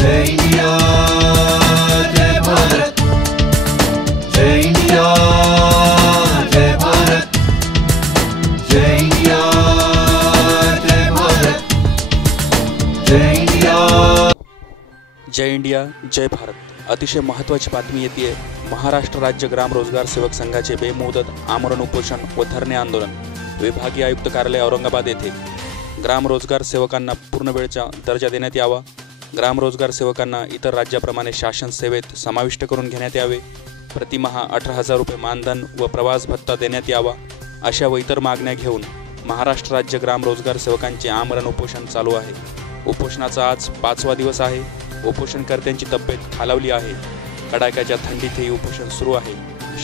जय India जय भारत. जय India जय भारत. जय इंडिया जय भारत. जय इंडिया. जय इंडिया जय भारत. अतिशय महत्त्वाची बातमी येते महाराष्ट्र राज्य ग्राम रोजगार सेवक संघाचे बेमुदत आमरण उपोषण व धरणे आंदोलन. विभागीय आयुक्त कार्यालय औरंगाबाद येथे. ग्राम रोजगार सेवकांना पूर्ण वेळचा दर्जा देण्यात यावा. ग्रामरोजगार सेवकांना इतर राज्याप्रमाणे शासन सेवेत समाविष्ट करून घेण्यात यावे. प्रतिमहा अठरा हजार रुपये मानधन व प्रवास भत्ता देण्यात यावा अशा व इतर मागण्या घेऊन महाराष्ट्र राज्य ग्रामरोजगार सेवकांचे आमरण उपोषण चालू आहे. उपोषणाचा आज पाचवा दिवस आहे. उपोषणकर्त्यांची तब्येत खालावली आहे. कडाक्याच्या थंडीतही उपोषण सुरू आहे.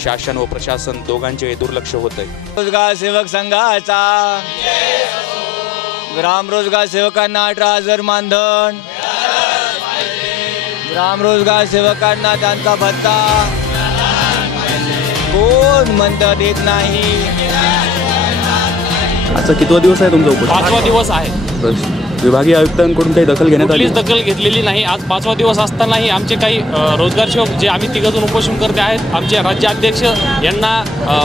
शासन व प्रशासन दोघांचे दुर्लक्ष होत आहे. रोजगार सेवक संघाचा. ग्राम रोजगार सेवकांना अठरा हजार मानधन. रामरोजगार सेवकांना त्यांचा भत्ता. कोण म्हणतं देत नाही? आजचा कितवा दिवस आहे तुमचा उपोषण पाचवा दिवस आहे. विभागीय आयुक्तांकडून काही दखल घेण्यात आली? कुठलीच दखल घेतलेली नाही. आज पाचवा दिवस असतानाही आमचे काही अ, रोजगार सेवक जे आम्ही तिघजून उपोषण करते आहेत आमचे राज्याध्यक्ष यांना अ,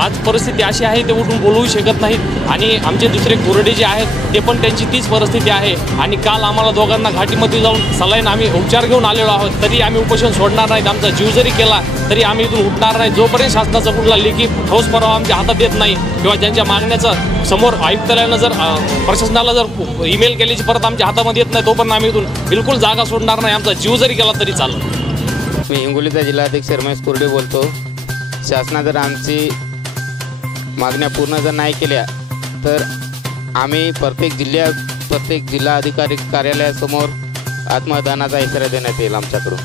आज परिस्थिती अशी आहे ते उठून बोलवू शकत नाहीत. आणि आमचे दुसरे कुरडे जे आहेत ते पण त्यांची तीच परिस्थिती आहे. आणि काल आम्हाला दोघांना घाटीमध्ये जाऊन सलाईन आम्ही उपचार घेऊन आलेलो आहोत. तरी आम्ही उपोषण सोडणार नाहीत. आमचा जीव जरी केला तरी आम्ही इथून उठणार नाही. जोपर्यंत शासनाचा कुठला लेखी ठोस पुरावा आमच्या हातात देत नाही किंवा ज्यांच्या मागण्याचं समोर आयुक्तालयानं जर प्रशासनाला जर ईमेल केल्याची परत आमच्या हातामध्ये येत नाही तोपर्यंत आम्ही इथून बिलकुल जागा सोडणार नाही. आमचा जीव जरी गेला तरी चालेल. मी हिंगोलीचा जिल्हाध्यक्ष रमेश कुर्डे बोलतो. शासना जर आमची मागण्या पूर्ण जर नाही केल्या तर आम्ही प्रत्येक जिल्ह्यात प्रत्येक जिल्हा अधिकारी कार्यालयासमोर आत्मदानाचा इशारा देण्यात येईल आमच्याकडून.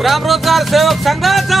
ग्राम रोजगार सेवक संघाचा!